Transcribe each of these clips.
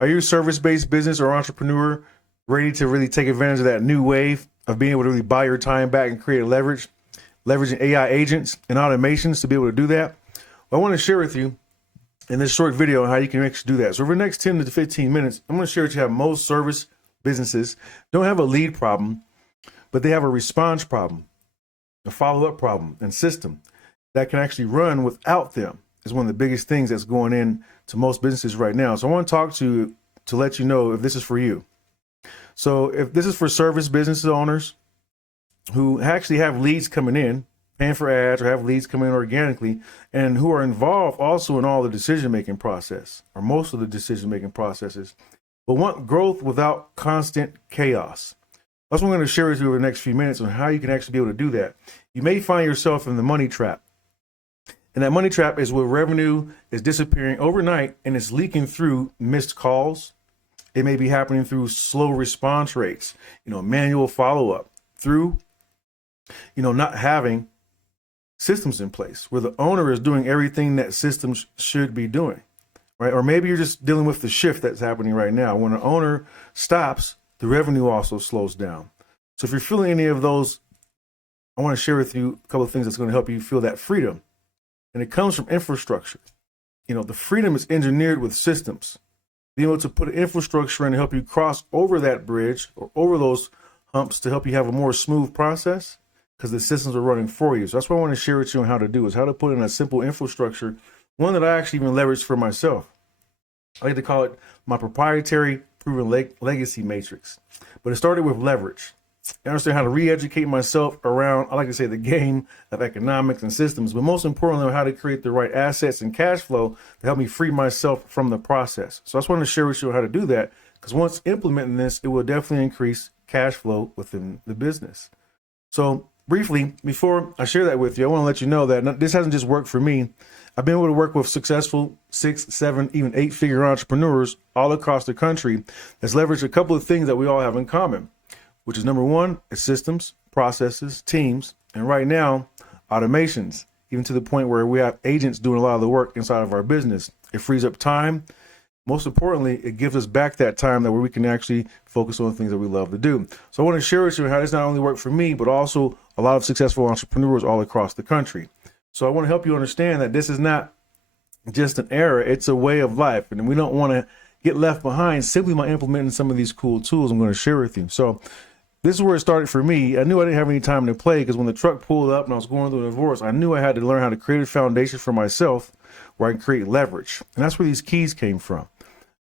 Are you a service-based business or entrepreneur ready to really take advantage of that new wave of being able to really buy your time back and create leverage, leveraging AI agents and automations to be able to do that? Well, I want to share with you in this short video how you can actually do that. So over the next 10 to 15 minutes, I'm going to share with you how most service businesses don't have a lead problem, but they have a response problem, a follow-up problem, and system that can actually run without them. Is one of the biggest things that's going in to most businesses right now. So I want to talk to you to let you know if this is for you. So if this is for service business owners who actually have leads coming in, paying for ads, or have leads coming in organically, and who are involved also in all the decision-making process, or most of the decision-making processes, but want growth without constant chaos. That's what I'm going to share with you over the next few minutes on how you can actually be able to do that. You may find yourself in the money trap. And that money trap is where revenue is disappearing overnight and it's leaking through missed calls. It may be happening through slow response rates, manual follow-up, through, not having systems in place where the owner is doing everything that systems should be doing, right? Or maybe you're just dealing with the shift that's happening right now. When an owner stops, the revenue also slows down. So if you're feeling any of those, I want to share with you a couple of things that's going to help you feel that freedom. And it comes from infrastructure. The freedom is engineered with systems. Being able to put an infrastructure in to help you cross over that bridge or over those humps to help you have a more smooth process because the systems are running for you. So that's what I want to share with you on how to do is how to put in a simple infrastructure, one that I actually even leverage for myself. I like to call it my proprietary proven legacy matrix. But it started with leverage. I understand how to re-educate myself around, I like to say, the game of economics and systems, but most importantly, how to create the right assets and cash flow to help me free myself from the process. So I just wanted to share with you how to do that, because once implementing this, it will definitely increase cash flow within the business. So briefly, before I share that with you, I want to let you know that this hasn't just worked for me. I've been able to work with successful 6, 7, even 8-figure entrepreneurs all across the country that's leveraged a couple of things that we all have in common, which is number one, is systems, processes, teams, and right now, automations, even to the point where we have agents doing a lot of the work inside of our business. It frees up time. Most importantly, it gives us back that time that where we can actually focus on the things that we love to do. So I want to share with you how this not only worked for me, but also a lot of successful entrepreneurs all across the country. So I want to help you understand that this is not just an era, it's a way of life. And we don't want to get left behind simply by implementing some of these cool tools I'm going to share with you. So this is where it started for me. I knew I didn't have any time to play because when the truck pulled up and I was going through a divorce, I knew I had to learn how to create a foundation for myself where I can create leverage. And that's where these keys came from.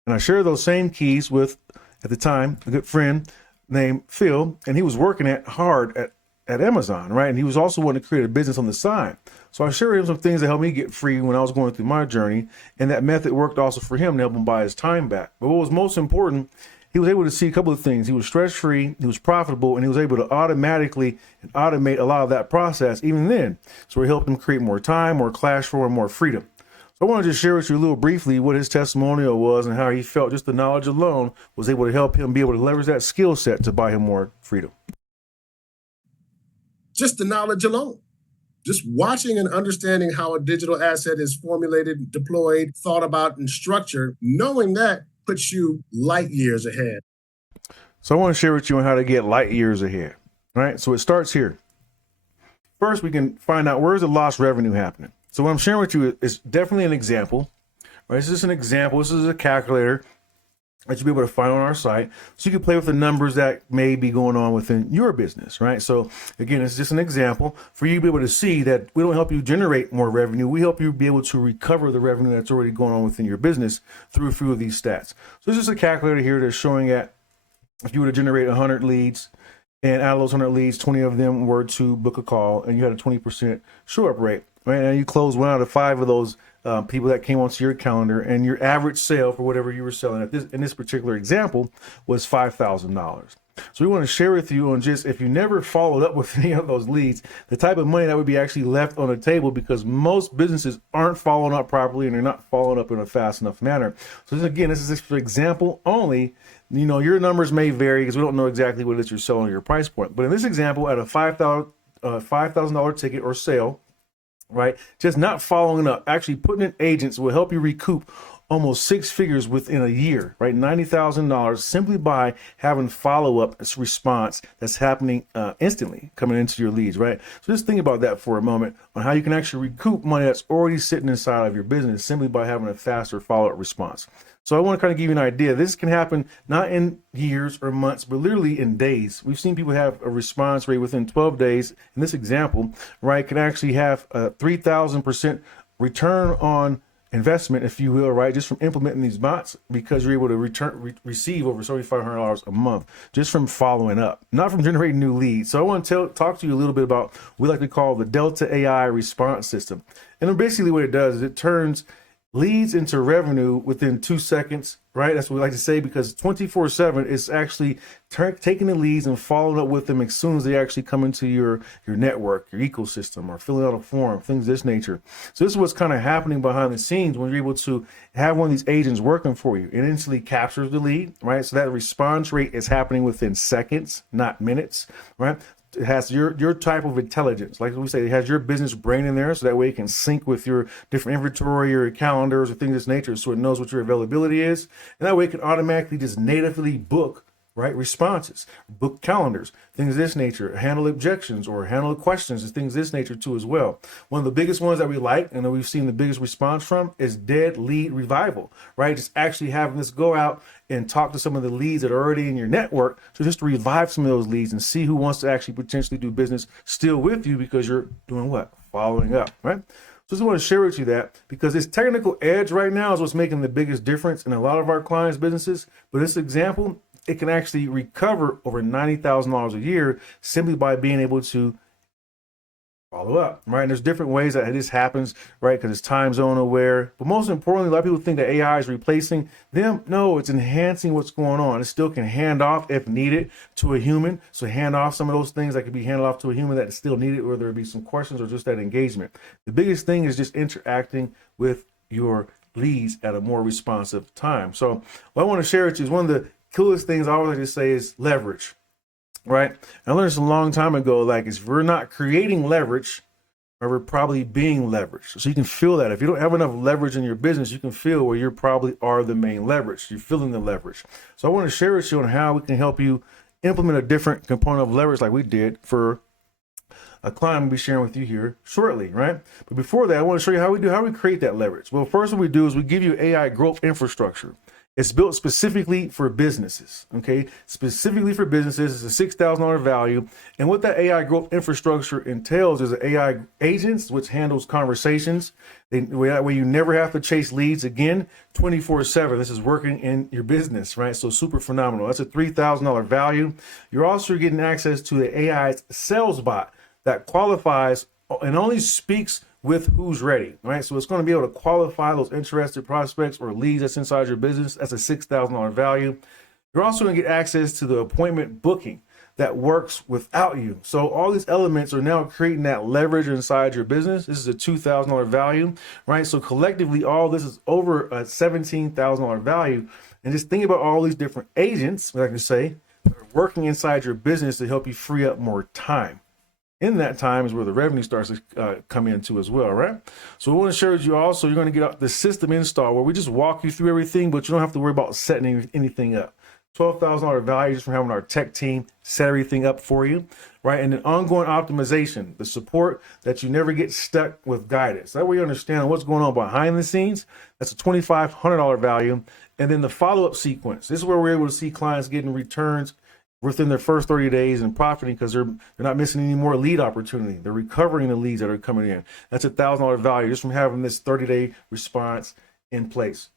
And I shared those same keys with, at the time, a good friend named Phil, and he was working hard at Amazon, right? And he was also wanting to create a business on the side. So I shared with him some things that helped me get free when I was going through my journey. And that method worked also for him to help him buy his time back. But what was most important, he was able to see a couple of things. He was stress-free, he was profitable, and he was able to automatically and automate a lot of that process even then. So it helped him create more time, more cash flow, and more freedom. So I want to just share with you a little briefly what his testimonial was and how he felt just the knowledge alone was able to help him be able to leverage that skill set to buy him more freedom. Just the knowledge alone. Just watching and understanding how a digital asset is formulated, deployed, thought about, and structured, knowing that puts you light years ahead. So I want to share with you on how to get light years ahead. All right. So it starts here. First, we can find out where's the lost revenue happening. So what I'm sharing with you is definitely an example, right? This is an example. This is a calculator that you'll be able to find on our site. So you can play with the numbers that may be going on within your business, right? So again, it's just an example for you to be able to see that we don't help you generate more revenue. We help you be able to recover the revenue that's already going on within your business through a few of these stats. So this is a calculator here that's showing at if you were to generate 100 leads and out of those 100 leads, 20 of them were to book a call and you had a 20% show up rate, right? And you closed 1 out of 5 of those people that came onto your calendar, and your average sale for whatever you were selling in this particular example was $5,000. So we want to share with you on just, if you never followed up with any of those leads, the type of money that would be actually left on the table, because most businesses aren't following up properly and they're not following up in a fast enough manner. So this is for example only. Your numbers may vary because we don't know exactly what it is you're selling or your price point. But in this example, at a $5,000 ticket or sale, right, just not following up, actually putting in agents will help you recoup almost six figures within a year, right? $90,000 simply by having follow-up response that's happening instantly coming into your leads, right? So just think about that for a moment on how you can actually recoup money that's already sitting inside of your business simply by having a faster follow-up response. So I want to kind of give you an idea. This can happen not in years or months, but literally in days. We've seen people have a response rate within 12 days. In this example, right, can actually have a 3,000% return on investment, if you will, right, just from implementing these bots, because you're able to receive over $7,500 a month just from following up, not from generating new leads. So I want to talk to you a little bit about what we like to call the Delta AI response system. And then basically what it does is it turns leads into revenue within 2 seconds, right? That's what we like to say, because 24/7 is actually taking the leads and following up with them as soon as they actually come into your network, your ecosystem, or filling out a form, things of this nature. So this is what's kind of happening behind the scenes when you're able to have one of these agents working for you. It instantly captures the lead, right? So that response rate is happening within seconds, not minutes, right? It has your type of intelligence. Like we say, it has your business brain in there, so that way it can sync with your different inventory or calendars or things of this nature, so it knows what your availability is. And that way it can automatically just natively book, right, responses, book calendars, things of this nature, handle objections or handle questions and things of this nature too as well. One of the biggest ones that we like and that we've seen the biggest response from is dead lead revival, right? Just actually having this go out and talk to some of the leads that are already in your network, so just to revive some of those leads and see who wants to actually potentially do business still with you, because you're doing what? Following up, right? So I just want to share with you that, because this technical edge right now is what's making the biggest difference in a lot of our clients' businesses. But this example, it can actually recover over $90,000 a year simply by being able to follow up, right? And there's different ways that this happens, right? Because it's time zone aware. But most importantly, a lot of people think that AI is replacing them. No, it's enhancing what's going on. It still can hand off if needed to a human. So hand off some of those things that could be handed off to a human that is still needed, whether it be some questions or just that engagement. The biggest thing is just interacting with your leads at a more responsive time. So what I want to share with you is one of the coolest things I always like to say is leverage. Right? And I learned this a long time ago, like, if we're not creating leverage, or we're probably being leveraged. So you can feel that. If you don't have enough leverage in your business, you can feel where you probably are the main leverage. You're feeling the leverage. So I want to share with you on how we can help you implement a different component of leverage like we did for a client I'll be sharing with you here shortly, right? But before that, I want to show you how we create that leverage. Well, first what we do is we give you AI growth infrastructure. It's built specifically for businesses, okay? Specifically for businesses. It's a $6,000 value. And what that AI growth infrastructure entails is AI agents, which handles conversations. That way you never have to chase leads again, 24/7. This is working in your business, right? So super phenomenal. That's a $3,000 value. You're also getting access to the AI's sales bot that qualifies and only speaks with who's ready, right? So it's going to be able to qualify those interested prospects or leads that's inside your business. That's a $6,000 value. You're also going to get access to the appointment booking that works without you. So all these elements are now creating that leverage inside your business. This is a $2,000 value, right? So collectively, all this is over a $17,000 value. And just think about all these different agents, like I say, that are working inside your business to help you free up more time. In that time is where the revenue starts to come into as well, right? So we want to share with you also, you're going to get the system install where we just walk you through everything, but you don't have to worry about setting anything up. $12,000 value just from having our tech team set everything up for you, right? And then ongoing optimization, the support that you never get stuck with guidance. That way you understand what's going on behind the scenes. That's a $2,500 value. And then the follow-up sequence. This is where we're able to see clients getting returns within their first 30 days and profiting because they're not missing any more lead opportunity. They're recovering the leads that are coming in. That's a $1,000 value just from having this 30-day response in place.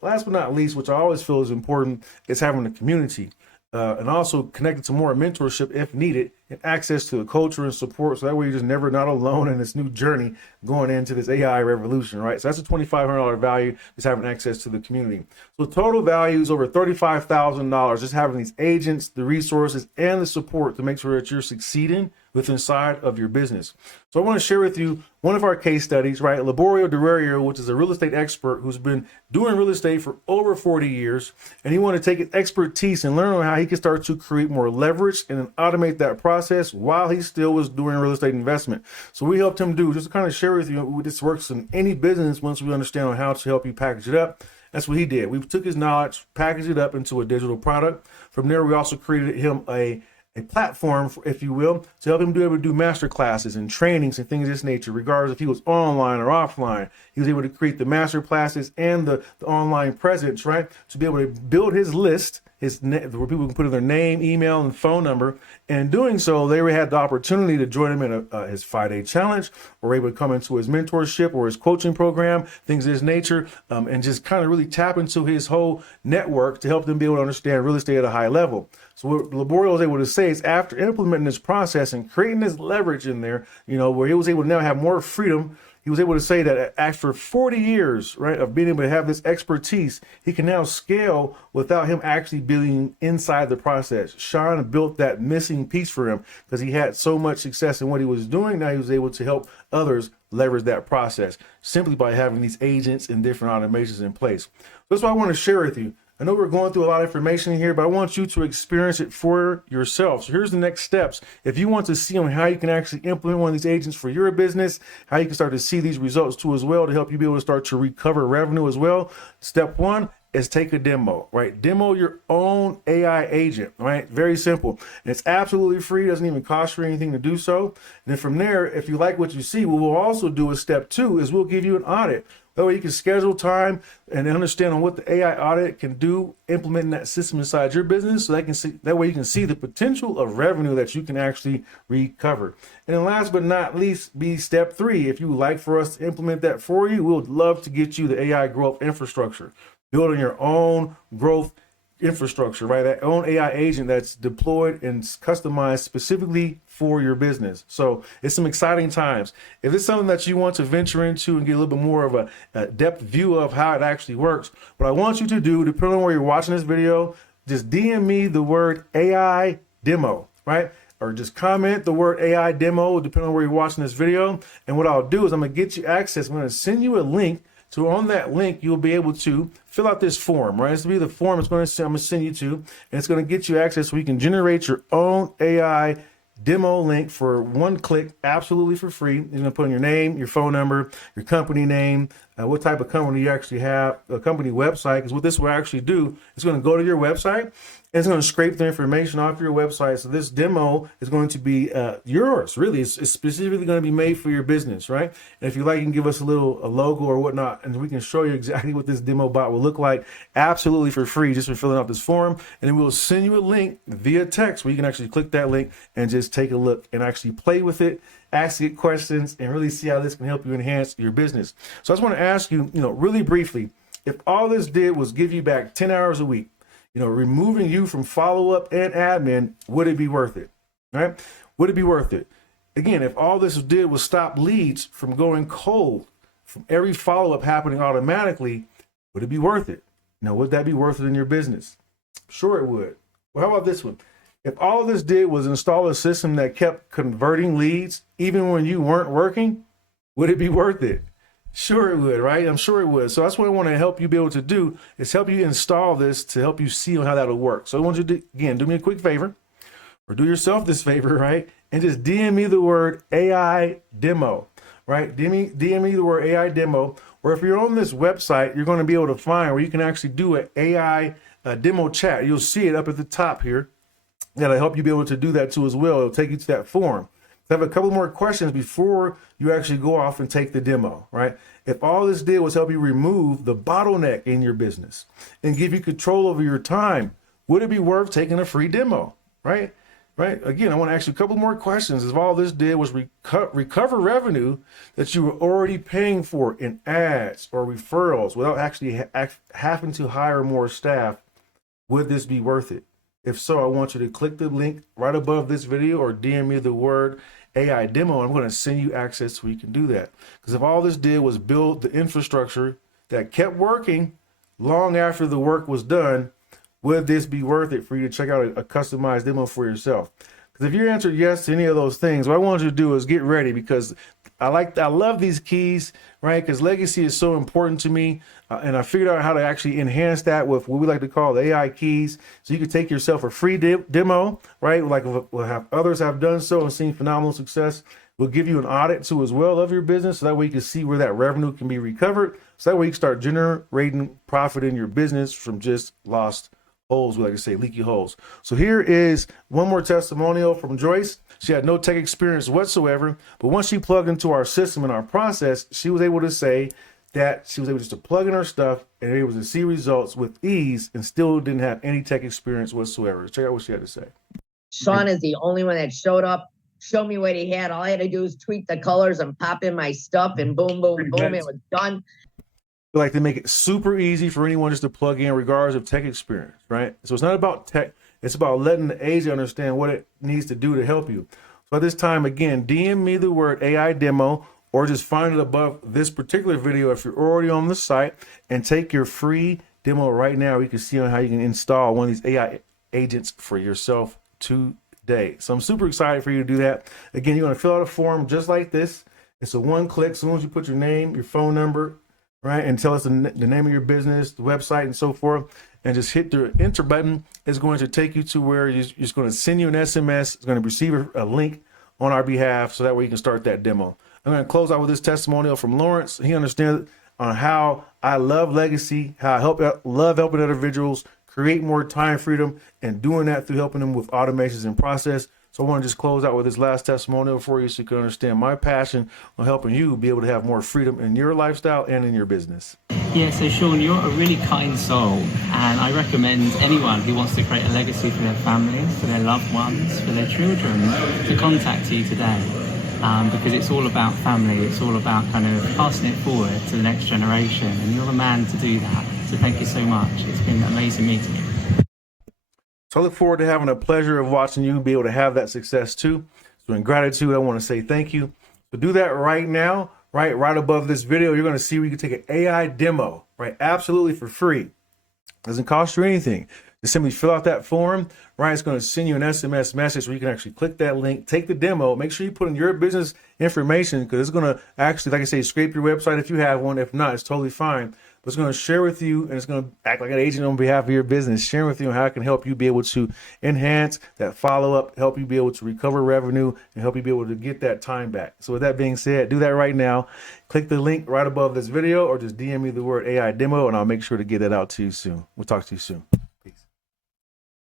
Last but not least, which I always feel is important, is having a community and also connected to more mentorship if needed and access to the culture and support. So that way you're just never not alone in this new journey going into this AI revolution, right? So that's a $2,500 value, just having access to the community. So total value is over $35,000, just having these agents, the resources, and the support to make sure that you're succeeding with inside of your business. So I want to share with you one of our case studies, right? Laborio Durerio, which is a real estate expert who's been doing real estate for over 40 years. And he wanted to take his expertise and learn on how he can start to create more leverage and automate that process while he still was doing real estate investment. So we helped him do, just to kind of share with you, this works in any business once we understand on how to help you package it up That's what he did. We took his knowledge, packaged it up into a digital product. From there, we also created him a platform, if you will, to help him be able to do master classes and trainings and things of this nature, regardless if he was online or offline. He was able to create the master classes and the online presence, right? To be able to build his list, where people can put in their name, email, and phone number. And in doing so, they had the opportunity to join him in his 5-day challenge, or able to come into his mentorship or his coaching program, things of this nature, and just kind of really tap into his whole network to help them be able to understand real estate at a high level. So what Laborio was able to say is, after implementing this process and creating this leverage in there, where he was able to now have more freedom, he was able to say that after 40 years, right, of being able to have this expertise, he can now scale without him actually being inside the process. Sean built that missing piece for him because he had so much success in what he was doing. Now he was able to help others leverage that process simply by having these agents and different automations in place. That's what I want to share with you. I know we're going through a lot of information here, but I want you to experience it for yourself. So here's the next steps. If you want to see on how you can actually implement one of these agents for your business, how you can start to see these results too as well, to help you be able to start to recover revenue as well. Step one is take a demo, right? Demo your own AI agent, right? Very simple. And it's absolutely free. It doesn't even cost you anything to do so. And then from there, if you like what you see, what we'll also do is step two is we'll give you an audit. That way you can schedule time and understand on what the AI audit can do, implementing that system inside your business, so that way you can see the potential of revenue that you can actually recover. And then last but not least, be step three. If you would like for us to implement that for you, we would love to get you the AI growth infrastructure, building your own growth infrastructure, right? That own AI agent that's deployed and customized specifically for your business. So it's some exciting times. If it's something that you want to venture into and get a little bit more of a depth view of how it actually works, what I want you to do, depending on where you're watching this video, just DM me the word AI demo, right? Or just comment the word AI demo, depending on where you're watching this video. And what I'll do is I'm going to get you access. I'm going to send you a link. So on that link, you'll be able to fill out this form, right? It's going to be the form I'm going to send you to, and it's going to get you access so you can generate your own AI demo link for one click, absolutely for free. You're going to put in your name, your phone number, your company name, what type of company you actually have, a company website, because what this will actually do, it's going to go to your website, and it's going to scrape the information off your website. So this demo is going to be yours, really. It's specifically going to be made for your business, right? And if you like, you can give us a logo or whatnot, and we can show you exactly what this demo bot will look like, absolutely for free, just for filling out this form. And then we'll send you a link via text where you can actually click that link and just take a look and actually play with it, ask it questions, and really see how this can help you enhance your business. So I just want to ask you, really briefly, if all this did was give you back 10 hours a week, removing you from follow-up and admin, would it be worth it? Right? Would it be worth it? Again, if all this did was stop leads from going cold, from every follow-up happening automatically, would it be worth it? Now, would that be worth it in your business? Sure it would. Well, how about this one? If all this did was install a system that kept converting leads, even when you weren't working, would it be worth it? Sure it would, right? I'm sure it would. So that's what I want to help you be able to do, is help you install this to help you see how that'll work. So I want you to, again, do me a quick favor, or do yourself this favor, right? And just DM me the word AI demo, right? DM me the word AI demo. Or if you're on this website, you're going to be able to find where you can actually do an AI demo chat. You'll see it up at the top here. That'll help you be able to do that too as well. It'll take you to that form. I have a couple more questions before you actually go off and take the demo, right? If all this did was help you remove the bottleneck in your business and give you control over your time, would it be worth taking a free demo, right? Right? Again, I want to ask you a couple more questions. If all this did was recover revenue that you were already paying for in ads or referrals without actually having to hire more staff, would this be worth it? If so, I want you to click the link right above this video or DM me the word AI demo. I'm going to send you access so you can do that. Because if all this did was build the infrastructure that kept working long after the work was done, would this be worth it for you to check out a customized demo for yourself? Because if you answered yes to any of those things, what I want you to do is get ready, because I love these keys, right? Because legacy is so important to me. And I figured out how to actually enhance that with what we like to call the AI keys. So you can take yourself a free demo, right? Like others have done so and seen phenomenal success. We'll give you an audit too as well of your business, so that way you can see where that revenue can be recovered. So that way you can start generating profit in your business from just lost holes, we like to say, leaky holes. So here is one more testimonial from Joyce. She had no tech experience whatsoever, but once she plugged into our system and our process, she was able to say that she was able just to plug in her stuff and able to see results with ease and still didn't have any tech experience whatsoever. Check out what she had to say. Sean is the only one that showed up, showed me what he had. All I had to do was tweak the colors and pop in my stuff, and boom, boom, boom, it was done. We like to make it super easy for anyone just to plug in regardless of tech experience, right? So it's not about tech. It's about letting the agent understand what it needs to do to help you. So at this time, again, DM me the word AI demo, or just find it above this particular video if you're already on the site, and take your free demo right now. You can see on how you can install one of these AI agents for yourself today. So I'm super excited for you to do that. Again, you're going to fill out a form just like this. It's a one click. As soon as you put your name, your phone number, right, and tell us the name of your business, the website, and so forth, and just hit the enter button, it's going to take you to where it's going to send you an SMS. It's going to receive a link on our behalf, so that way you can start that demo. I'm going to close out with this testimonial from Lawrence. He understands on how I love legacy, how I love helping other individuals create more time freedom, and doing that through helping them with automations and process. So I want to just close out with this last testimonial for you so you can understand my passion on helping you be able to have more freedom in your lifestyle and in your business. Yeah, so Sean, you're a really kind soul, and I recommend anyone who wants to create a legacy for their families, for their loved ones, for their children, to contact you today, because it's all about family. It's all about kind of passing it forward to the next generation, and you're the man to do that. So thank you so much. It's been an amazing meeting you. So I look forward to having the pleasure of watching you be able to have that success too. So in gratitude, I want to say thank you. So do that right now, right above this video. You're going to see where you can take an AI demo, right? Absolutely for free. Doesn't cost you anything. Just simply fill out that form, right? It's going to send you an SMS message where you can actually click that link, take the demo, make sure you put in your business information, because it's going to actually, like I say, scrape your website if you have one. If not, it's totally fine. But it's going to share with you, and it's going to act like an agent on behalf of your business, sharing with you how it can help you be able to enhance that follow-up, help you be able to recover revenue, and help you be able to get that time back. So with that being said, do that right now. Click the link right above this video, or just DM me the word AI demo, and I'll make sure to get that out to you soon. We'll talk to you soon.